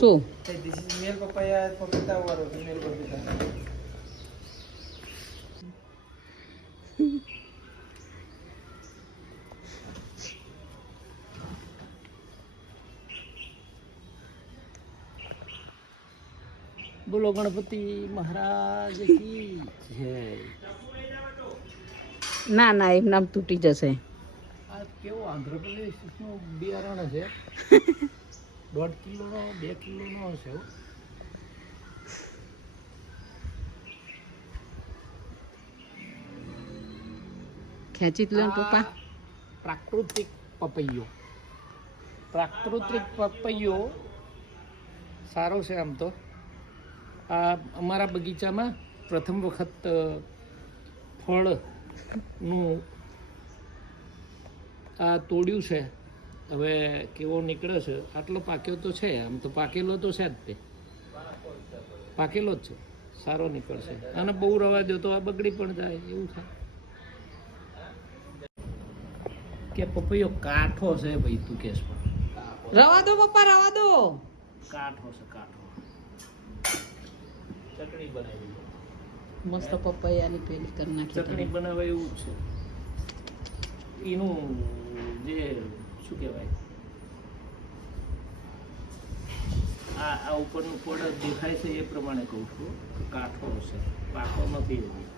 શું This is male papaya, papita or female papita. બોલો ગણપતિ મહારાજ કી જય. ના ના એમ નામ તૂટી જશે. આ કેવો આંધ્રપ્રદેશનું બિયારણ છે 1.5 કિલોનો 2 કિલોનો હશે હો. ખેંચી જ લો ને પપ્પા. પ્રાકૃતિક પપૈયો સારો છે આમ તો. આ અમારા બગીચામાં પ્રથમ વખત ફળનું આ તોડ્યું છે. હવે કેવો નીકળે છે. આટલો પાક્યો તો છે, આમ તો પાકેલો તો છે જ, તે પાકેલો જ છે, સારો નીકળશે. અને બહુ રવા દો તો આ બગડી પણ જાય એવું થાય. કે પપૈયો કાઠો છે ભાઈ, તું કેસ પણ રવા દો પપ્પા, રવા દો. કાઠો છે, કાઠો. ચટણી બનાવી, મસ્ત પપૈયાની પેલી કરી નાખી. ચટણી બનાવે એવું જ છે. એનું જે શું કહેવાય, આ ઉપરનું પડ દેખાય છે એ પ્રમાણે કહું છું કે કાઠો હશે, પાકો નથી હજી.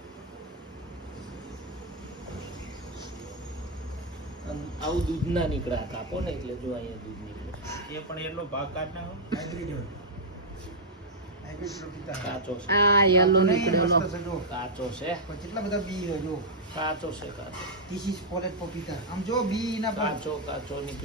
આવું દૂધ ના નીકળે, કાપો ને એટલે જો અહીંયા દૂધ નીકળે. એ પણ એટલો ભાગ કાઢ નાખો. કાચો છે. આ યલો નીકળેલો કાચો છે. કેટલા બધા બી જો કાચો છે, કાચો. ધીસ ઇઝ કોલેટ પપીતા. આમ જો બી ના કાચો નીકળ્યો.